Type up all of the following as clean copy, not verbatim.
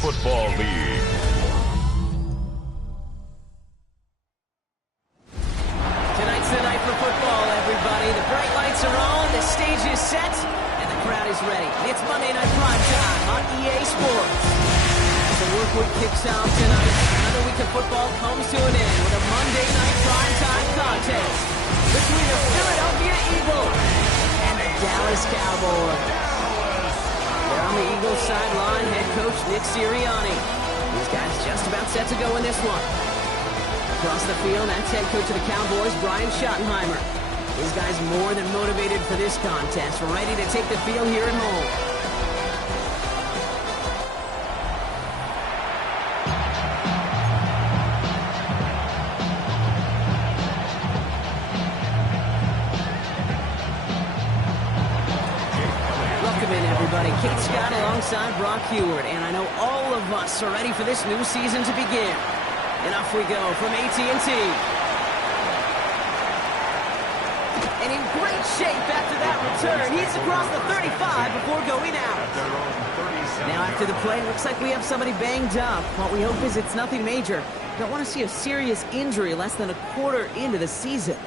Football League. Tonight's the night for football, everybody. The bright lights are on, the stage is set, and the crowd is ready. It's Monday Night Prime Time on EA Sports. As the work week kicks off tonight, another week of football comes to an end with a Monday Night Prime Time contest between the Philadelphia Eagles and the Dallas Cowboys. They're on the Eagles sideline, head coach Nick Sirianni. These guys just about set to go in this one. Across the field, that's head coach of the Cowboys, Brian Schottenheimer. These guys more than motivated for this contest, ready to take the field here at home. Kate Scott alongside Brock Heward, and I know all of us are ready for this new season to begin. And off we go from AT&T. And in great shape after that return. He's across the 35 before going out. Now after the play, it looks like we have somebody banged up. What we hope is it's nothing major. Don't want to see a serious injury less than a quarter into the season.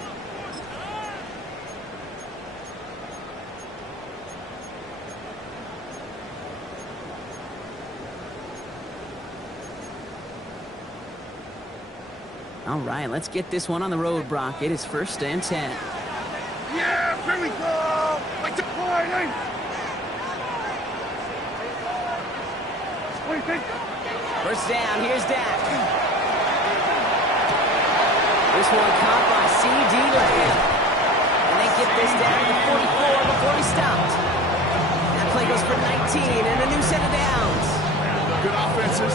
All right, let's get this one on the road, Brock. It is 1st and 10. Yeah, here we go! Like the party! What do you think? First down, here's Dak. This one caught by C.D. Lamb. And they get this down to 44 before he stopped. That play goes for 19 and a new set of downs. Good offenses.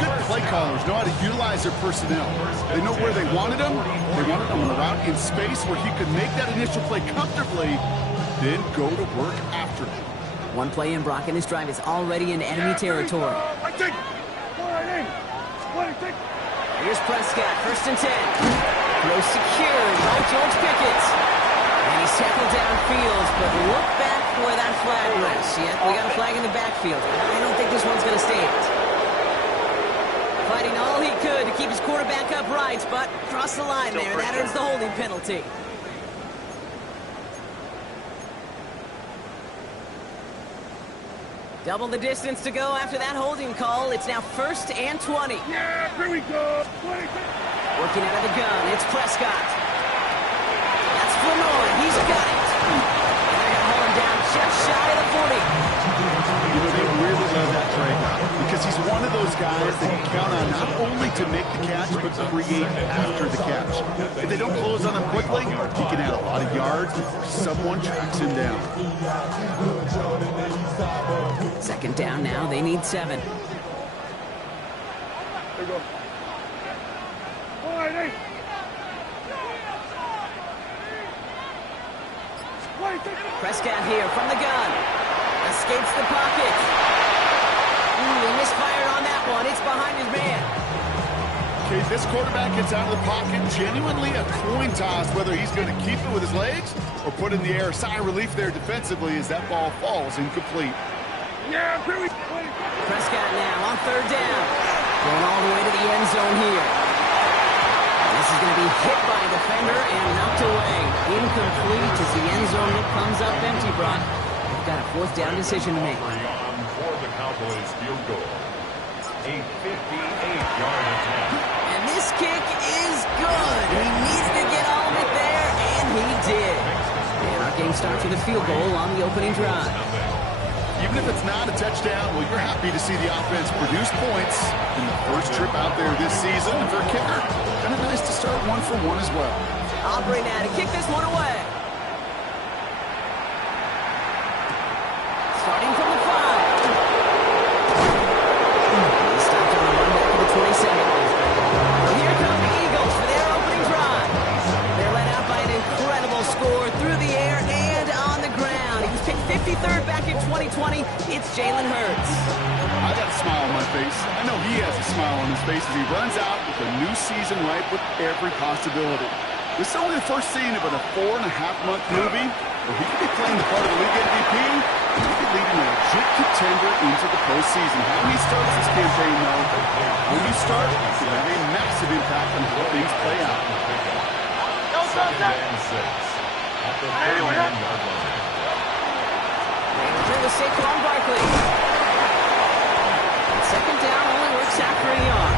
Good play callers know how to utilize their personnel. They know where they wanted them. They wanted them on a route in space where he could make that initial play comfortably, then go to work after it. One play in, Brock, and his drive is already in enemy territory. I think. What do you think? Here's Prescott, 1st and 10. Throw secured by George Pickett. And he's tackled downfield, but look back where that flag was. Yeah, we got a flag in the backfield. I don't think this one's going to stand. Fighting all he could to keep his quarterback upright, but crossed the line there. That earns the holding penalty. Double the distance to go after that holding call. It's now 1st and 20. Yeah, here we go. Working out of the gun, it's Prescott. That's Flournoy. He's got it. And they're going to hold him down just shy of the 40. You know, they really love that trade because he's one of those guys that you count on not only to make the catch, but create after the catch. If they don't close on him quickly, he can add a lot of yards before someone tracks him down. 2nd down now. They need 7. There you go. Prescott here from the gun. Escapes the pocket. Ooh, he misfired on that one. It's behind his man. Okay, this quarterback gets out of the pocket. Genuinely a coin toss whether he's going to keep it with his legs or put in the air. Sigh of relief there defensively as that ball falls incomplete. Yeah, Prescott now on 3rd down. Going all the way to the end zone here. This is going to be hit by a defender and knocked away. Incomplete as the end zone comes up empty, Brock. They've got a 4th down decision to make. For the Cowboys field goal. A 58-yard attempt. And this kick is good. He needs to get all of it there, and he did. And our game starts with a field goal on the opening drive. Even if it's not a touchdown, well, you're happy to see the offense produce points in the first trip out there this season. And for a kicker, kind of nice to start 1 for 1 as well. Aubrey now to kick this one away. Starting from the 5. He stopped on the run back to the 27. Well, here come the Eagles for their opening drive. They're led out by an incredible score through the air and on the ground. He was picked 53rd back in 2020. It's Jalen Hurts. I got a smile on my face. I know he has a smile on his face as he runs out with a new season ripe with every possibility. This is only the first scene of a 4.5-month movie, but Well, he could be playing the part of the league MVP, and he could lead a legit contender into the postseason. How he starts this campaign, though, when you start, it can have a massive impact on how things play out. Through the Saquon Barkley. Second down only works after a yard.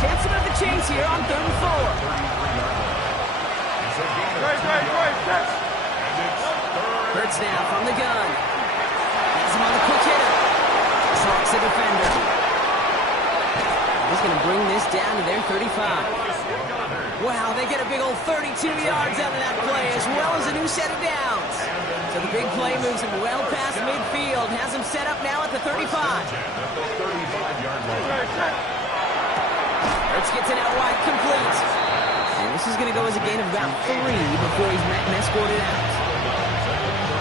Chance to move the chains here on 3rd and 4. Hurts now from the gun. Has him on the quick hitter. Stalks the defender. He's going to bring this down to their 35. Wow, they get a big old 32 yards out of that play, as well as a new set of downs. So the big play moves him well past midfield, has him set up now at the 35. Hurts gets it out wide, complete. And this is going to go as a gain of about 3 before he's met and escorted out.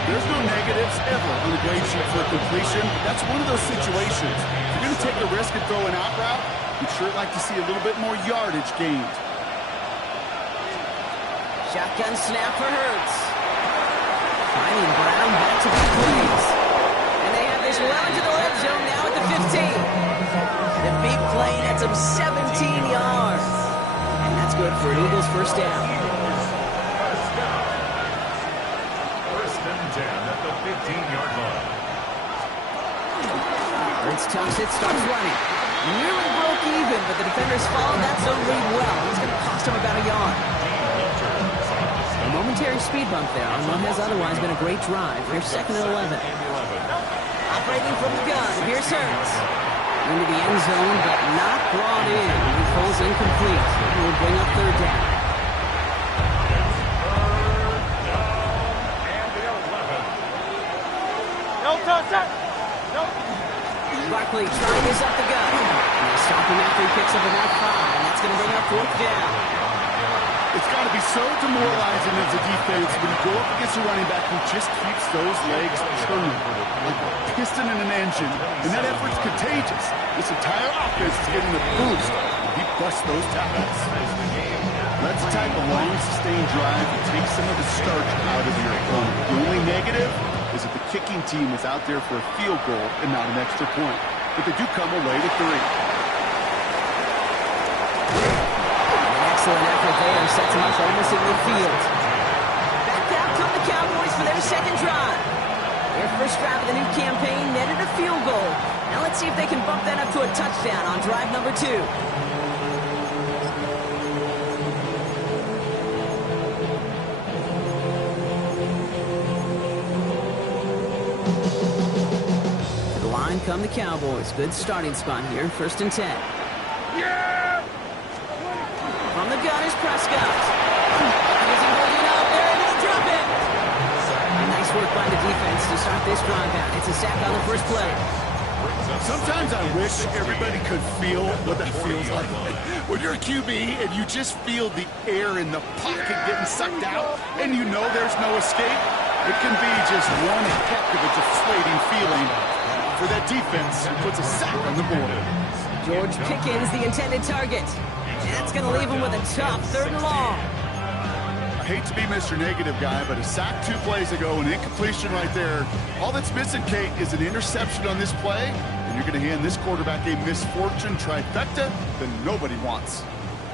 There's no negatives ever on the grade sheet for completion. That's one of those situations. If you're going to take a risk and throw an out route, you'd sure like to see a little bit more yardage gained. Shotgun snap for Hurts. Finding Brown back to back plays. And they have this well into the red zone now at the 15. The big play nets him 17 yards. And that's good for an Eagles first down. First and 10 at the 15-yard line. Hurts tucks it, starts running. Nearly broke even, but the defenders followed that zone read well. It's going to cost him about a yard. A momentary speed bump there on what has otherwise been a great drive. Here's 2nd and 11. Operating from the gun, here's Hurts. Into the end zone, but not brought in. He pulls incomplete. It will bring up 3rd down. Barkley trying this up the gut. And they stop him after he picks up about 5. And that's going to bring up 4th down. It's got to be so demoralizing as a defense when you go up against a running back who just keeps those legs turning like a piston in an engine. And that effort's contagious. This entire offense is getting a boost when he busts those tackles. That's the type of long, sustained drive that takes some of the starch out of your opponent. The only negative is that the kicking team was out there for a field goal and not an extra point. But they do come away with 3. Excellent effort there, sets him up almost in midfield. Back out come the Cowboys for their second drive. Their first drive of the new campaign netted a field goal. Now let's see if they can bump that up to a touchdown on drive number 2. To the line come the Cowboys. Good starting spot here, 1st and 10. Yeah! From the gun is Prescott. Is he holding up there and he'll drop it? Nice work by the defense to start this drive out. It's a sack on the first play. Sometimes I wish everybody could feel what that feels like. When you're a QB and you just feel the air in the pocket getting sucked out and you know there's no escape, it can be just one heck of a deflating feeling for that defense who puts a sack on the board. George Pickens, the intended target. And that's going to leave him with a tough 3rd and long. I hate to be Mr. Negative guy, but a sack 2 plays ago, an incompletion right there. All that's missing, Kate, is an interception on this play, and you're going to hand this quarterback a misfortune trifecta that nobody wants.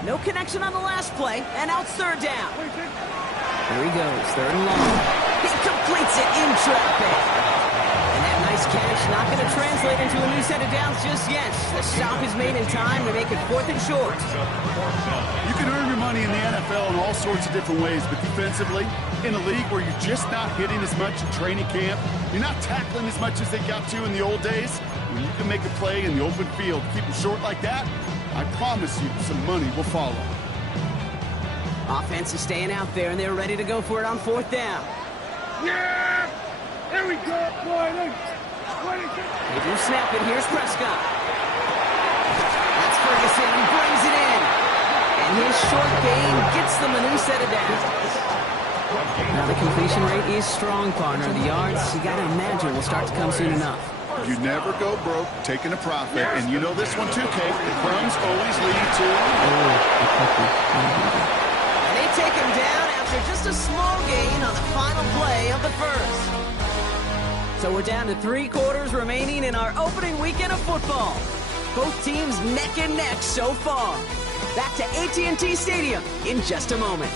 No connection on the last play, and now it's 3rd down. Here he goes, 3rd and long. He completes it in traffic. And that nice catch not going to translate into a new set of downs just yet. The stop is made in time to make it 4th and short. You can earn your money in the NFL in all sorts of different ways, but defensively, in a league where you're just not hitting as much in training camp, you're not tackling as much as they got to in the old days, when you can make a play in the open field, keep it short like that, I promise you some money will follow. Offense is staying out there, and they're ready to go for it on 4th down. Yeah! There we go, boy. They do snap it. Here's Prescott. That's Ferguson. He brings it in. And his short gain gets them a new set of downs. Now the completion rate is strong, partner. The yards, you got to imagine, will start to come soon enough. You never go broke taking a profit, and you know this one too, Kate. The crumbs always lead to... And they take him down after just a small gain on the final play of the first. So we're down to 3 quarters remaining in our opening weekend of football. Both teams neck and neck so far. Back to AT&T Stadium in just a moment.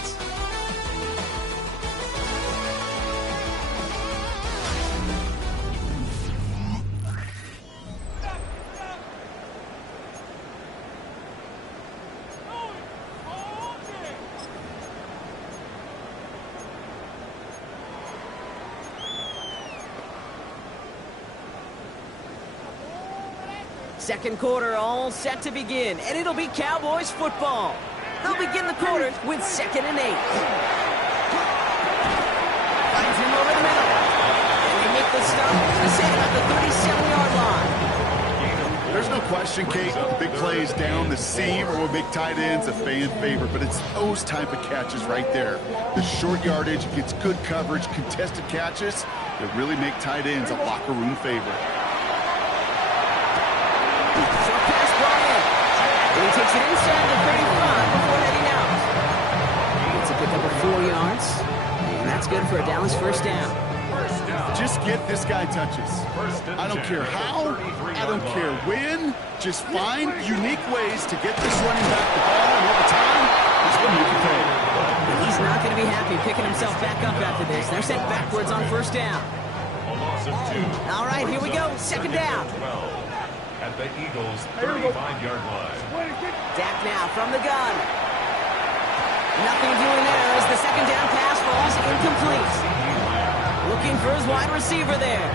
Second quarter all set to begin, and it'll be Cowboys football. They'll begin the quarter with 2nd and 8. Finds him over the middle. And they make the stop, the save at the 37-yard line. There's no question, Kate, the big plays down the seam or big tight ends, a fan favorite, but it's those type of catches right there. The short yardage gets good coverage, contested catches that really make tight ends a locker room favorite. Short pass brought in. And he takes it inside the 35 before heading out. It's a pickup of 4 yards. And that's good for a Dallas first down. Just get this guy touches. I don't care how, I don't care when. Just find unique ways to get this running back the ball, and over time, he's going to make you pay. And he's not going to be happy picking himself back up after this. They're sent backwards on first down. All right, here we go. 2nd down. At the Eagles' 35-yard line. Dak now from the gun. Nothing doing there as the 2nd down pass falls incomplete. Looking for his wide receiver there.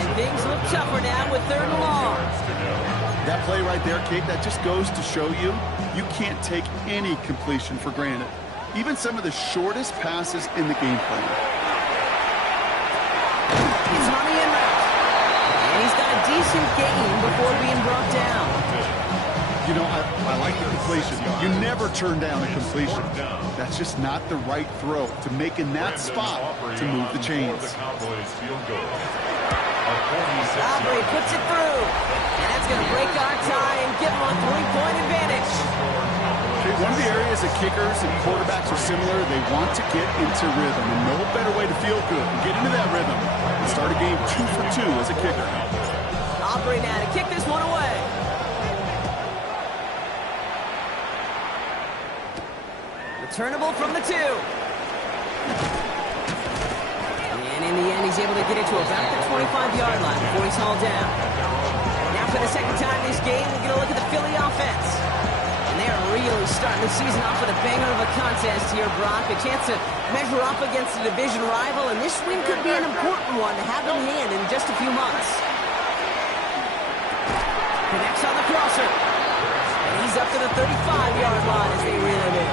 And things look tougher now with 3rd and long. That play right there, Kate, that just goes to show you, you can't take any completion for granted. Even some of the shortest passes in the game plan. It's money in route. And he's got a decent gain before being brought down. You know, I like the completion. You never turn down a completion. That's just not the right throw to make in that spot to move the chains. Aubrey puts it through. And that's going to break our tie and give him a 3-point advantage. Okay, one of the areas that kickers and quarterbacks are similar, they want to get into rhythm. And no better way to feel good and get into that rhythm and start a game 2 for 2 as a kicker. Aubrey now to kick this one away. Returnable from the 2. And in the end, he's able to get it to about the 25-yard line before he's hauled down. Now for the 2nd time this game, we're going to look at the Philly offense. And they are really starting the season off with a banger of a contest here, Brock. A chance to measure up against a division rival, and this win could be an important one to have in hand in just a few months. Connects on the crosser. And he's up to the 35-yard line as they reel him in.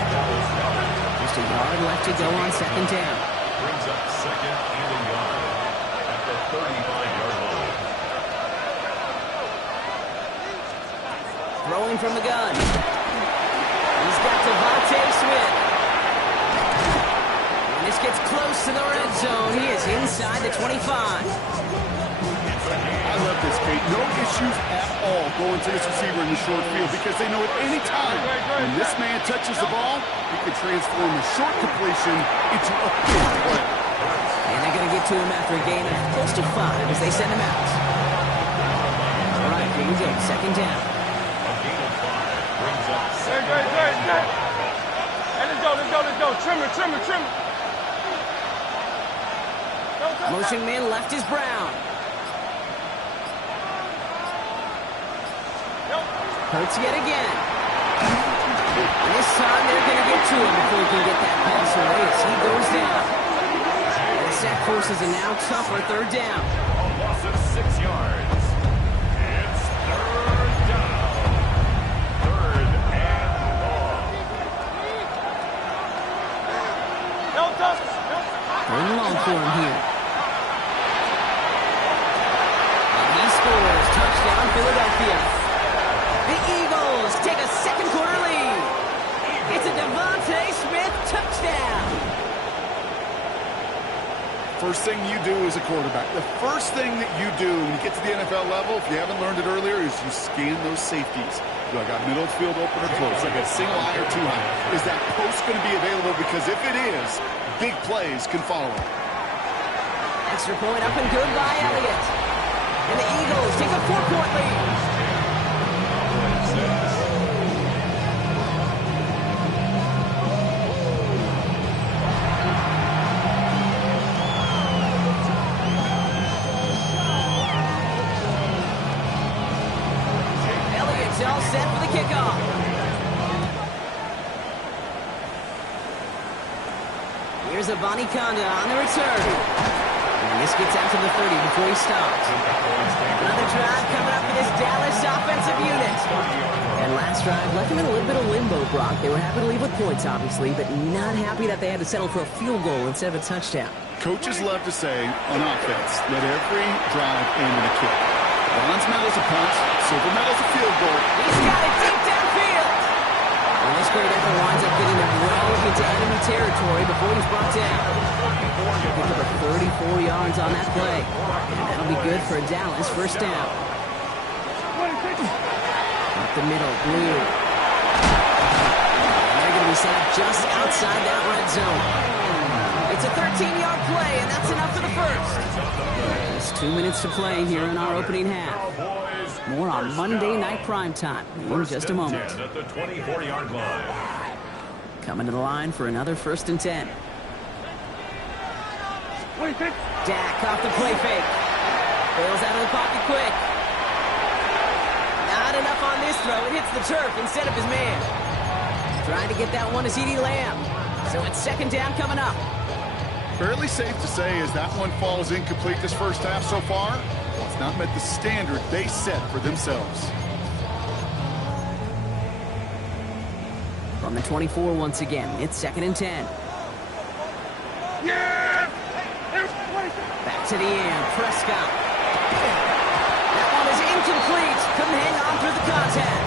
Just a yard left to go on 2nd down. Brings up 2nd and a yard at the 35-yard line. Throwing from the gun. He's got Devontae Smith. And this gets close to the red zone. He is inside the 25. I love this, Kate. No issues at all going to this receiver in the short field because they know at any time when this man touches the ball, he can transform a short completion into a big play. And they're going to get to him after a gain of close to 5 as they send him out. All right, here we go. 2nd down. A gain of 5 brings up Hey, let's go. Trim it. Motion man left is Brown. Hurts yet again. And this time they're going to get to him before he can get that pass away as he goes down. And the sack forces a now tougher 3rd down. a loss of 6 yards. It's 3rd down. 3rd and long. 3rd and long for him here. And he scores. Touchdown, Philadelphia. The Eagles take a 2nd quarter lead. It's a Devontae Smith touchdown. first thing you do as a quarterback, the first thing that you do when you get to the NFL level, if you haven't learned it earlier, is you scan those safeties. Do I got middle field open or close? I got single high or too high? Is that post going to be available? Because if it is, big plays can follow. Extra point up and good by Elliott. And the Eagles take a 4-point lead. All set for the kickoff. Here's a Conda on the return. And this gets out to the 30 before he stops. Another drive coming up for this Dallas offensive unit. And last drive left them in a little bit of limbo, Brock. They were happy to leave with points, obviously, but not happy that they had to settle for a field goal instead of a touchdown. Coaches love to say on offense, let every drive end in a kick. Bronze medal's a punt, silver medal's a field goal. He's got it deep downfield. And this great effort winds up getting them well into enemy territory before he's brought down. Picked up 34 yards on that play. And that'll be good for a Dallas first down. Up the middle, Blue. And they're going to be set up just outside that red zone. It's a 13-yard play, and that's enough for the first. Just 2 minutes to play here in our opening half. More on Monday Night Primetime in just a moment. At the 24-yard line. Coming to the line for another 1st and 10. Dak off the play fake. Bails out of the pocket quick. Not enough on this throw. It hits the turf instead of his man. Trying to get that one to CeeDee Lamb. So it's 2nd down coming up. Fairly safe to say as that one falls incomplete this first half so far, it's not met the standard they set for themselves. From the 24 once again, it's 2nd and 10. Back to the end, Prescott. That one is incomplete. Couldn't hang on through the contact.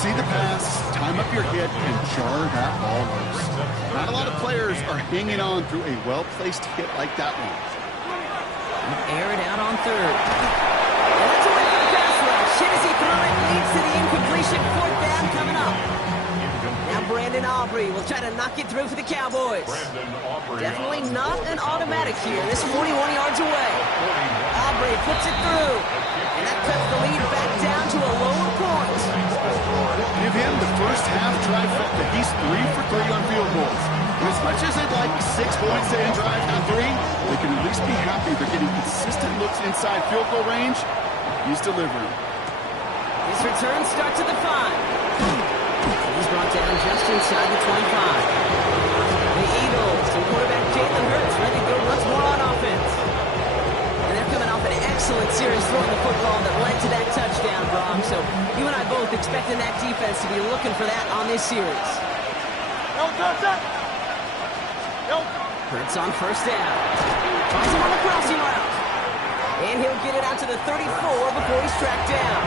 See the pass, time up your hit, and jar that ball loose. Not a lot of players are hanging on through a well-placed hit like that one. Air it out on 3rd. And that's a way for the pass rush. Hit as he threw it, leads to the incompletion. 4th down coming up. Now Brandon Aubrey will try to knock it through for the Cowboys. Definitely not an automatic here. This 41 yards away. Aubrey puts it through. And that cuts the lead back down to a lower point. Give him the first half trifecta. He's 3 for 3 on field goals. And as much as they'd like 6 points to end drive, not 3, they can at least be happy they're getting consistent looks inside field goal range. He's delivering. His return starts at the 5. He's brought down just inside the 25. The Eagles and quarterback Jalen Hurts ready to go once more on offense. And they're coming off an excellent series throwing the football that led to that touchdown, Brom. So you and I both expecting that defense to be looking for that on this series. Hurts on 1st down. Tries him on the crossing route. And he'll get it out to the 34 before he's tracked down.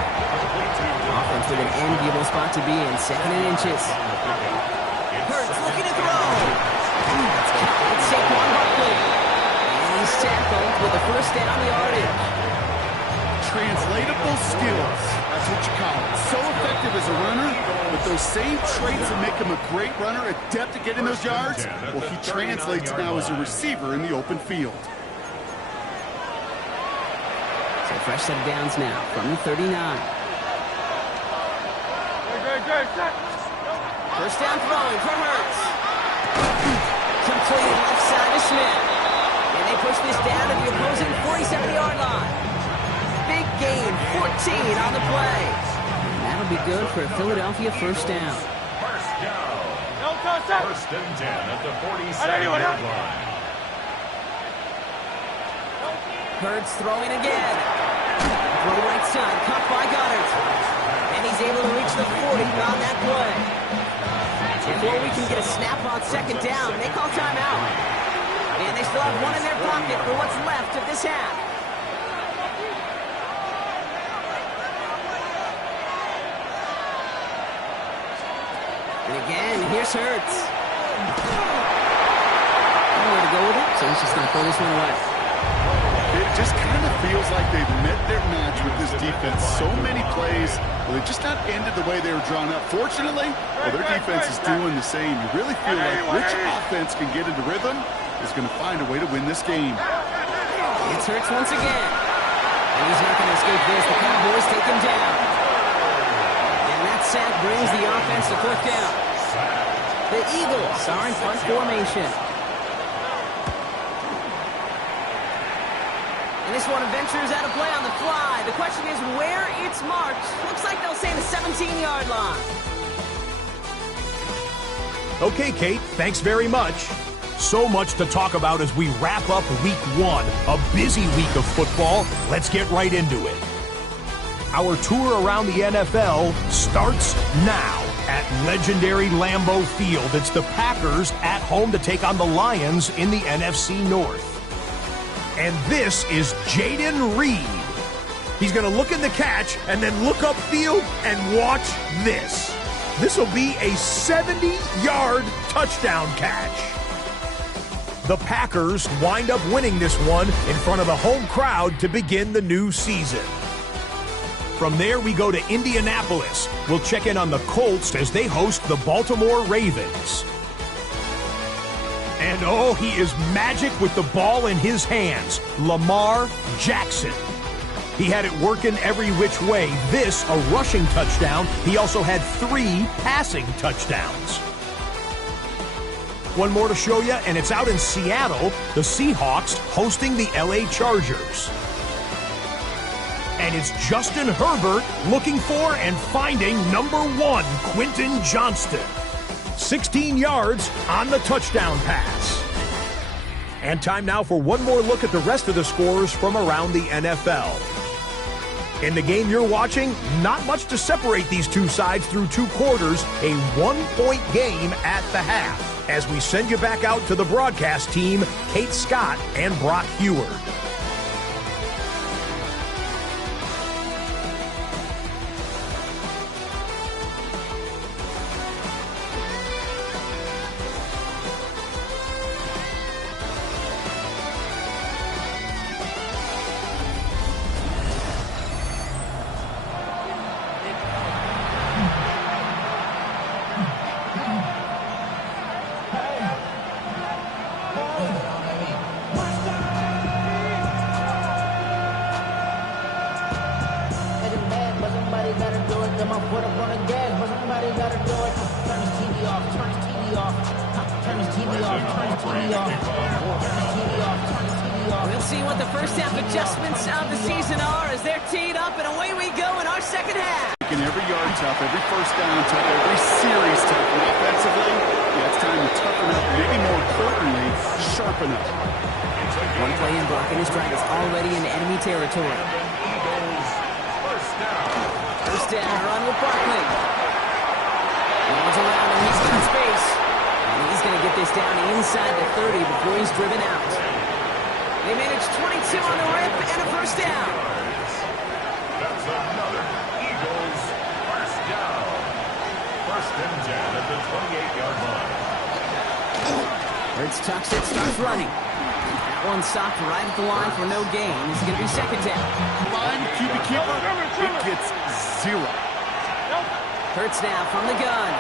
Offense with an enviable spot to be in, 2nd and inches. Hurts looking to throw. That's caught with Saquon Barkley. And he's tackled with a 1st down yardage. Translatable skills. That's what you call it. So effective as a runner, but those same traits that make him a great runner, adept at getting those yards, well, he translates now as a receiver in the open field. So fresh set of downs now from the 39. 1st down throwing from Hurts. Completed left side to Smith. And they push this down to the opposing 47-yard line. Big gain, 14 on the play. And that'll be good for a Philadelphia 1st down. First and 10 at the 47-yard line. Hurts throwing again. Throw right side, caught by Goddard. And he's able to reach the 40 on that play. Before we can get a snap on 2nd down, they call timeout. And they still have one in their pocket for what's left of this half. And again, here's Hurts. Nowhere to go with it. So he's just going to throw this one away. It just kind of feels like they've met their match with this defense. So many plays, well, they've just not ended the way they were drawn up. Fortunately, well, their defense is doing the same. You really feel like which offense can get into rhythm is going to find a way to win this game. It's Hurts once again. And he's not going to escape this. The Cowboys take him down. And that sack brings the offense to fourth down. The Eagles are in punt formation. And this one ventures out of play on the fly. The question is where it's marked. Looks like they'll say the 17-yard line. Okay, Kate, thanks very much. So much to talk about as we wrap up week 1. A busy week of football. Let's get right into it. Our tour around the NFL starts now at legendary Lambeau Field. It's the Packers at home to take on the Lions in the NFC North. And this is Jaden Reed. He's going to look in the catch and then look upfield and watch this. This will be a 70-yard touchdown catch. The Packers wind up winning this one in front of the home crowd to begin the new season. From there, we go to Indianapolis. We'll check in on the Colts as they host the Baltimore Ravens. And oh, he is magic with the ball in his hands. Lamar Jackson. He had it working every which way. This, a rushing touchdown. He also had 3 passing touchdowns. One more to show you, and it's out in Seattle. The Seahawks hosting the LA Chargers. And it's Justin Herbert looking for and finding number 1, Quentin Johnston. 16 yards on the touchdown pass. And time now for one more look at the rest of the scores from around the NFL. In the game you're watching, not much to separate these two sides through 2 quarters, a 1-point game at the half. As we send you back out to the broadcast team, Kate Scott and Brock Heward. We'll see what the first half adjustments of the season are as they're teed up, and away we go in our second half. Making every yard tough, every first down tough, every series tough. And offensively, yeah, it's time to toughen up, maybe more importantly, sharpen up. One play in, Brock and his drive is already in enemy territory. First down, run with Barkley. Runs around and he's got space. And he's going to get this down inside the 30 before he's driven out. They managed 22 on the rip and a first down. That's another Eagles first down. First and 10 at the 28-yard line. Hurts tucks it, starts running. That one stopped right at the line for no gain. This is going to be second down. Line, QB keeper, it gets 0. Hurts now from the gun.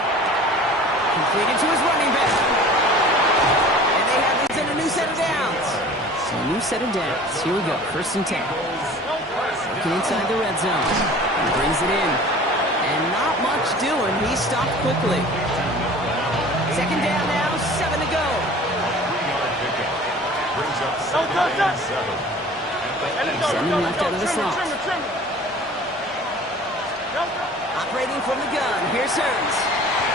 Completed to his running back. And they have this in a new set of downs. So a new set of downs. Here we go. First and 10. Looking inside the red zone. He brings it in. And not much doing. He stopped quickly. Second down now. 7 to go. Brings up 7. 7 left out of the slot. Operating from the gun. Here's Hurts.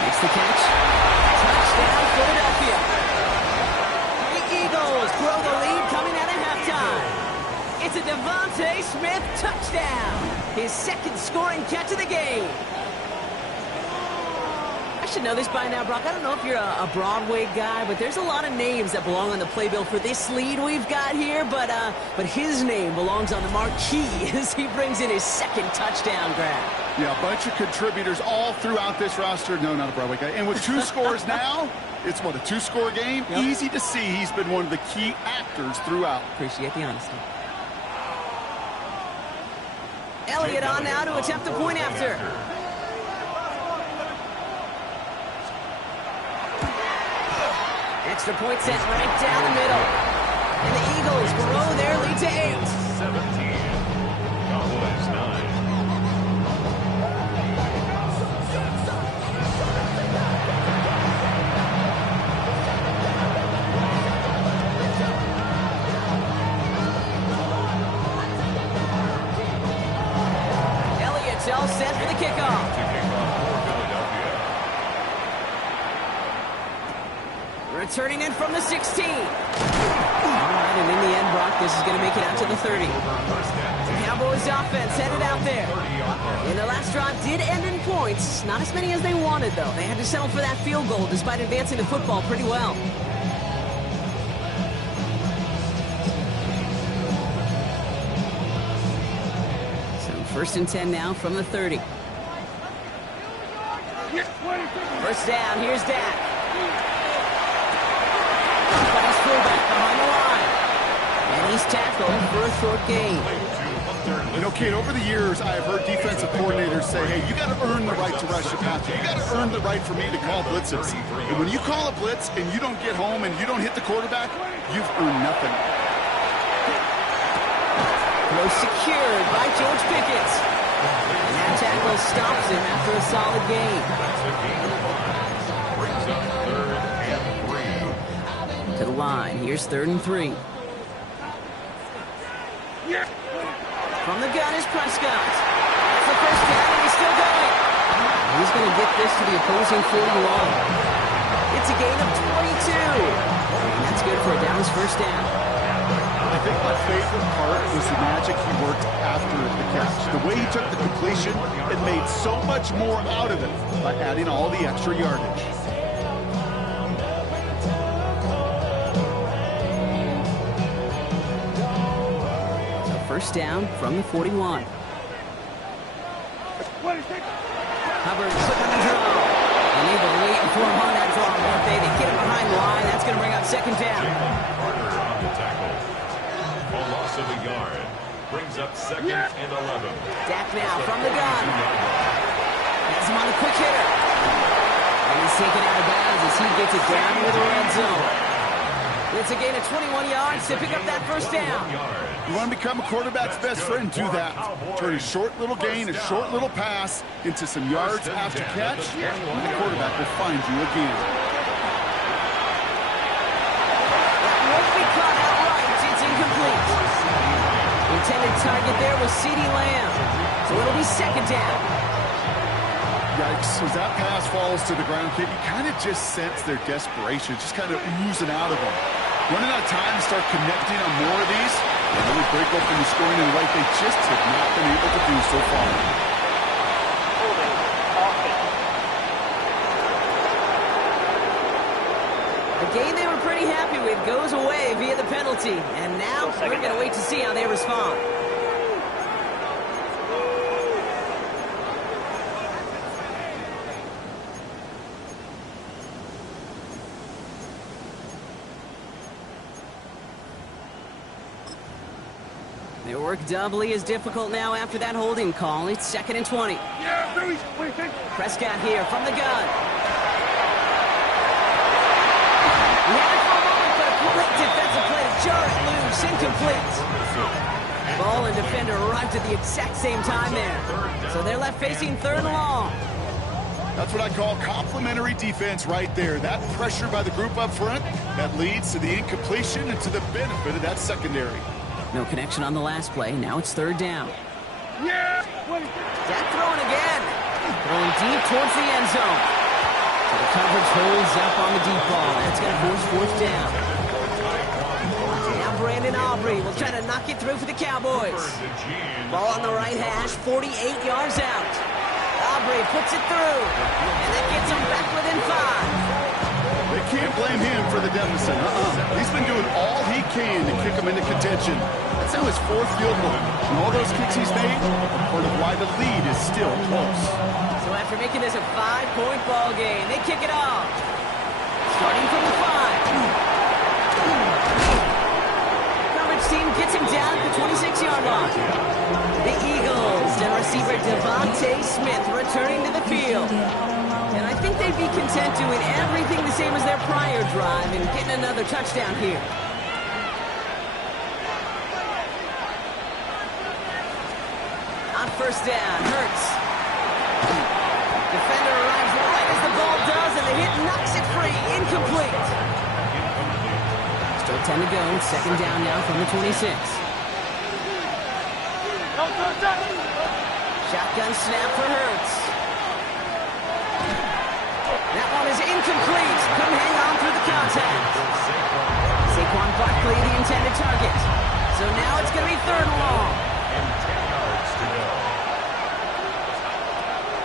Makes the catch. Touchdown, Philadelphia. The Eagles grow the lead coming out of halftime. It's a Devontae Smith touchdown. His second scoring catch of the game. I should know this by now, Brock. I don't know if you're a Broadway guy, but there's a lot of names that belong on the playbill for this lead we've got here. But his name belongs on the marquee as he brings in his second touchdown grab. Yeah, a bunch of contributors all throughout this roster. No, not a Broadway guy. And with 2 scores now, it's what, a 2-score game? Yep. Easy to see he's been one of the key actors throughout. Appreciate the honesty. Elliott on now to attempt the point after. Extra point sent right down the middle. And the Eagles grow their lead to 8. 17. Cowboys 9. Elliott's all set for the kickoff. Returning in from the 16. All right, and in the end, Brock, this is going to make it out to the 30. The Cowboys offense headed out there. And the last drive did end in points. Not as many as they wanted, though. They had to settle for that field goal despite advancing the football pretty well. So 1st and 10 now from the 30. First down, here's Dak. Fullback behind the line. And he's tackled for a short gain. You know, Kate, over the years, I've heard defensive coordinators say, hey, you got to earn the right to rush the passer. You got to earn the right for me to call blitzes. And when you call a blitz and you don't get home and you don't hit the quarterback, you've earned nothing. Throw secured by George Pickens. And that tackle stops him after a solid gain. Brings up 3rd and 3. To the line. Here's 3rd and 3. From the gun is Prescott. That's the first down, and he's still going. He's going to get this to the opposing 41. It's a gain of 22. And that's good for a Dallas first down. I think my favorite part was the magic he worked after the catch. The way he took the completion and made so much more out of it by adding all the extra yardage. First down from the 41. Hubbard slipping the draw. And they were waiting for him on that draw, weren't they? They get him behind the line. That's going to bring up 2nd down. Carter on the tackle. A loss of a yard. Brings up 2nd and 11. Dak now from the gun. Has him on the quick hitter. And he's taken out of bounds as he gets it down into the red zone. It's a gain of 21 yards to pick up that first down. You want to become a quarterback's best friend, do that. Turn a short little gain, a short little pass into some yards after catch, and the quarterback will find you again. That won't be caught outright. It's incomplete. The intended target there was CeeDee Lamb. So it'll be 2nd down. Yikes, as that pass falls to the ground, kid, you kind of just sense their desperation, just kind of oozing out of them. Running out of time to start connecting on more of these and really break open the scoring in a way they just have not been able to do so far. A game they were pretty happy with goes away via the penalty. And now we're going to wait to see how they respond. Their work doubly as difficult now after that holding call. It's 2nd and 20. Prescott here from the gun. He had it for a moment, but a great defensive play to jar it loose. Incomplete. Ball and defender arrived at the exact same time there. So they're left facing 3rd and long. That's what I call complimentary defense right there. That pressure by the group up front, that leads to the incompletion and to the benefit of that secondary. No connection on the last play. Now it's 3rd down. Dak throwing again. Throwing deep towards the end zone. So the coverage holds up on the deep ball. That's going to force 4th down. Now Brandon Aubrey will try to knock it through for the Cowboys. Ball on the right hash, 48 yards out. Aubrey puts it through. And that gets them back within 5. They can't blame him for the deficit. He's been doing all he can to kick them into contention. That's now his 4th field goal. And all those kicks he's made are part of why the lead is still close. So after making this a 5-point ball game, they kick it off. Starting from the 5. Coverage team gets him down at the 26-yard line. The Eagles and receiver Devontae Smith returning to the field. And I think they'd be content doing everything the same as their prior drive and getting another touchdown here. On first down, Hurts. Defender arrives right as the ball does, and the hit knocks it free. Incomplete. Still 10 to go. Second down now from the 26. Shotgun snap for Hurts. That one is incomplete. Couldn't hang on through the contact. Saquon Barkley, the intended target. So now it's going to be 3rd and long. And 10 yards to go.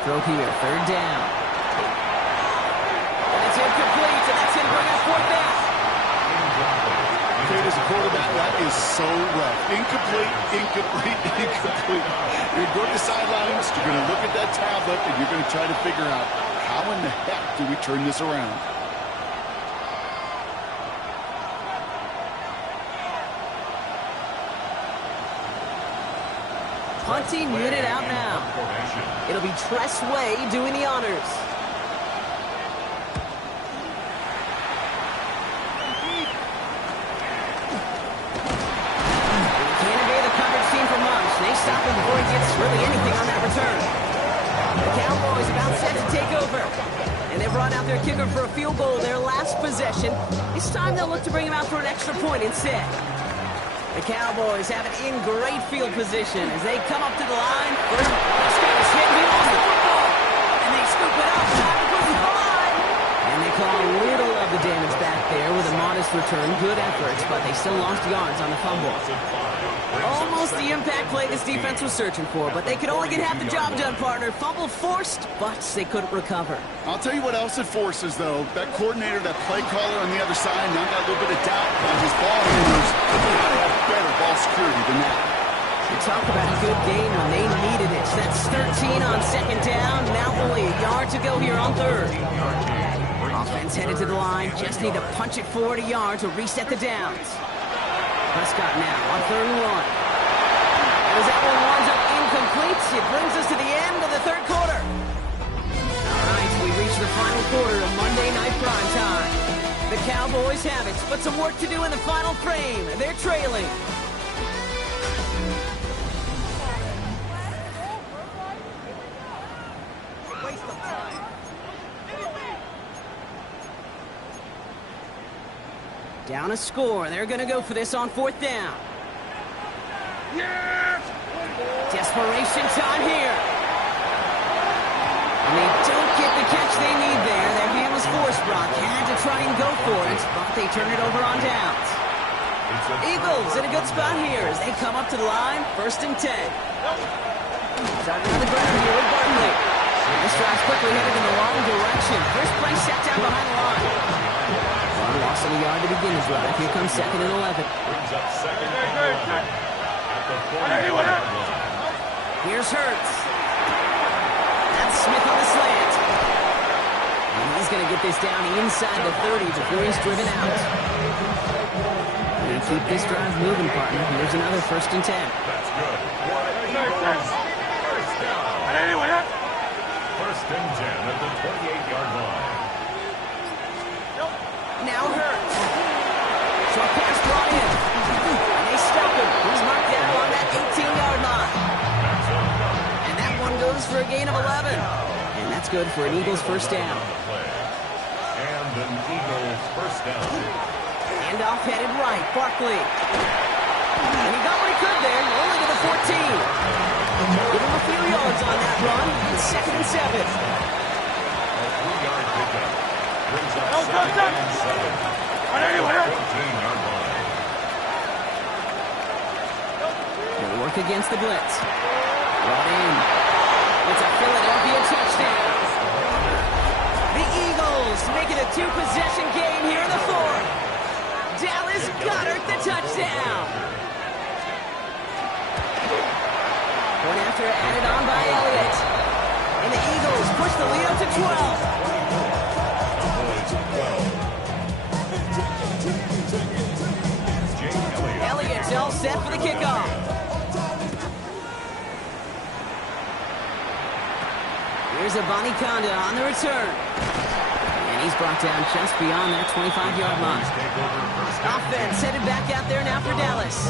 Throw here, 3rd down. And it's incomplete, and that's going to bring up 4th down. Kate, as a quarterback, that is so rough. Incomplete, incomplete, incomplete. You're going to the sidelines, you're going to look at that tablet, and you're going to try to figure out how in the heck do we turn this around? Punting unit out now. It'll be Tress Way doing the honors. Can't evade the coverage team for much. They stop him before he gets really anything on that return. The Cowboys about set to take over. And they brought out their kicker for a field goal their last possession. This time they'll look to bring him out for an extra point instead. The Cowboys have it in great field position as they come up to the line. First guy is hit, and he lost the football. And they scoop it up, time to push it to the line. And they call a little of the damage back there with a modest return. Good efforts, but they still lost yards on the fumble. Almost the impact play this defense was searching for, but they could only get half the job done, partner. Fumble forced, but they couldn't recover. I'll tell you what else it forces, though. That coordinator, that play caller on the other side, now got a little bit of doubt on his ball handlers. They gotta have better ball security than that. You talk about a good game when they needed it. That's 13 on 2nd down. Now only a yard to go here on 3rd. Offense headed to the line. Just need to punch it forward a yard to reset the downs. Prescott now on 3rd and 1. And as that one winds up incomplete, it brings us to the end of the 3rd quarter. All right, we reach the final quarter of Monday Night Prime Time. The Cowboys have it, but some work to do in the final frame. They're trailing. Waste of time. Down a score. They're going to go for this on 4th down. Desperation time here. And they don't get the catch they need there. Their hand was forced. Brock had to try and go for it, but they turn it over on downs. Eagles in a good spot here as they come up to the line. 1st and 10. Starting on the ground here with Barkley. This drive's quickly headed in the wrong direction. First play set down behind the line. Loss of a yard to begin the drive. Here comes 2nd and 11. Brings up 2nd and 11 at the 40-yard line. Here's Hurts. That's Smith on the slant. And he's going to get this down inside the 30 before he's driven out. And keep this drive moving, partner. Here's another 1st and 10. That's good. Eagles, 1st down. 1st and 10 at the 28-yard line. Now Hurts. Short pass brought in. And they stop him. He's marked down on that 18-yard line. And that one goes for a gain of 11. And that's good for an Eagles 1st down. And an Eagles 1st down. Handoff headed right. Barkley. And he got what he could there. Only to the 14. Give him a few yards on that run. It's 2nd and 7. A 3-yard pickup. Brings up 2nd and 7. 14-yard line. They'll work against the blitz. Brought in. It's a Philadelphia touchdown. two-possession game here in the fourth. Dallas Goedert the touchdown. One after added on by Elliott. And the Eagles push the lead up to 12. Elliott's all set for the kickoff. Here's Abanikanda on the return. And he's brought down just beyond that 25-yard line. Offense headed back out there now for Dallas.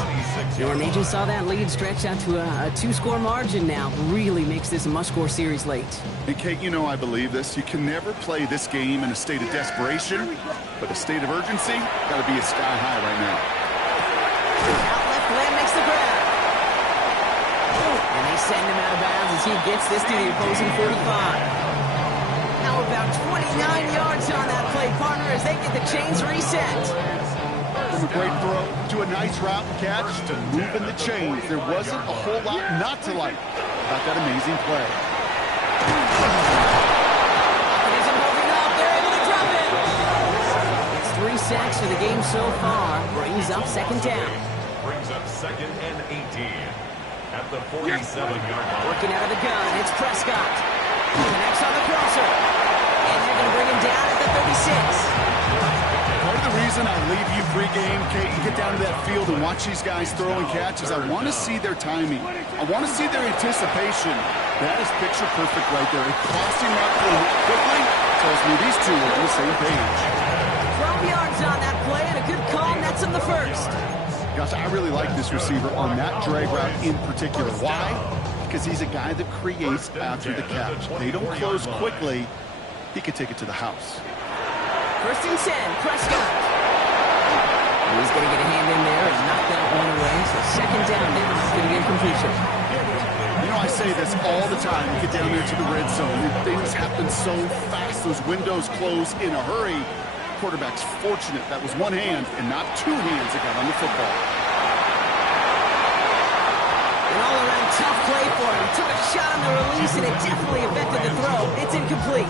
And they just saw that lead stretch out to a two-score margin now. Really makes this a must-score series late. And Kate, you know I believe this. You can never play this game in a state of desperation, but a state of urgency got to be a sky high right now. Out left, Lamb makes the grab. And they send him out of bounds as he gets this to the opposing 45. How about 29 yards on that play, partner, as they get the chains reset. From a great throw to a nice route and catch to moving the chains. There wasn't a whole lot not to like about that amazing play. Isn't holding up. They're able to drop it. It's 3 sacks for the game so far. Brings up second down. Brings up 2nd and 18 at the 47-yard line. Working out of the gun. It's Prescott. Connects on the crosser. And they're going to bring him down at the 36. Part of the reason I leave you pregame, Kate, and get down to that field and watch these guys throw and catch is I want to see their timing. I want to see their anticipation. That is picture perfect right there. And crossing that field quickly tells me these two are on the same page. 12 yards on that play and a good call nets him the first. Gosh, I really like this receiver on that drag route in particular. Why? Because he's a guy that creates after the catch. They don't close quickly. He could take it to the house. 1st and 10, Prescott. He's going to get a hand in there and knock that one away. So second down now. He's going to get completion. You know, I say this all the time. You get down there to the red zone, and things happen so fast. Those windows close in a hurry. Quarterback's fortunate that was one hand and not two hands that got on the football. An all-around tough play for him. Took a shot on the release, and it definitely affected the throw. It's incomplete.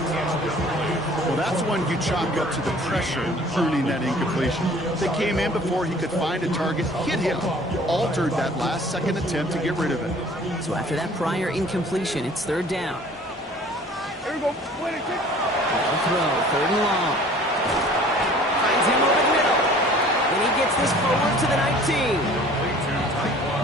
Well, that's when you chalk up to the pressure earning that incompletion. They came in before he could find a target, hit him, altered that last-second attempt to get rid of it. So after that prior incompletion, it's 3rd down. Here we go. Wait a kick. Now throw, 3rd and long. Finds him over the middle. And he gets this forward to the 19.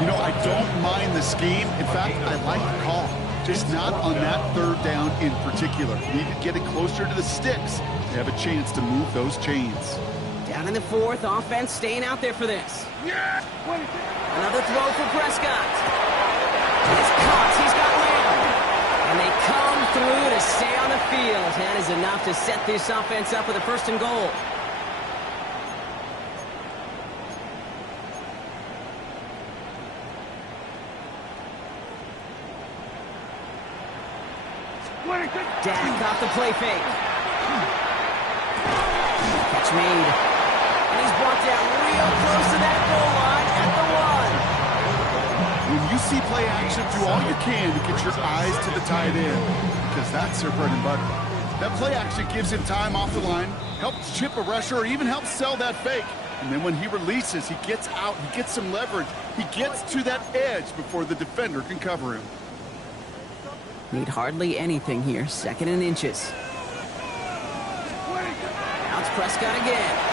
You know, I don't mind the scheme. In fact, I like the call. Just not on that 3rd down in particular. Need to get it closer to the sticks. They have a chance to move those chains. Down in the 4th, offense staying out there for this. Yeah. Wait a kick. Another throw for Prescott. It's caught. He's got Lamb. And they come through to stay on the field. That is enough to set this offense up with a 1st and goal. Dak off the play fake. Catch made. And he's brought down real close to that goal line at the 1. When you see play action, do all you can to get your eyes to the tight end, because that's their bread and butter. That play action gives him time off the line, helps chip a rusher, or even helps sell that fake. And then when he releases, he gets out, he gets some leverage. He gets to that edge before the defender can cover him. Need hardly anything here. 2nd and inches. Now it's Prescott again.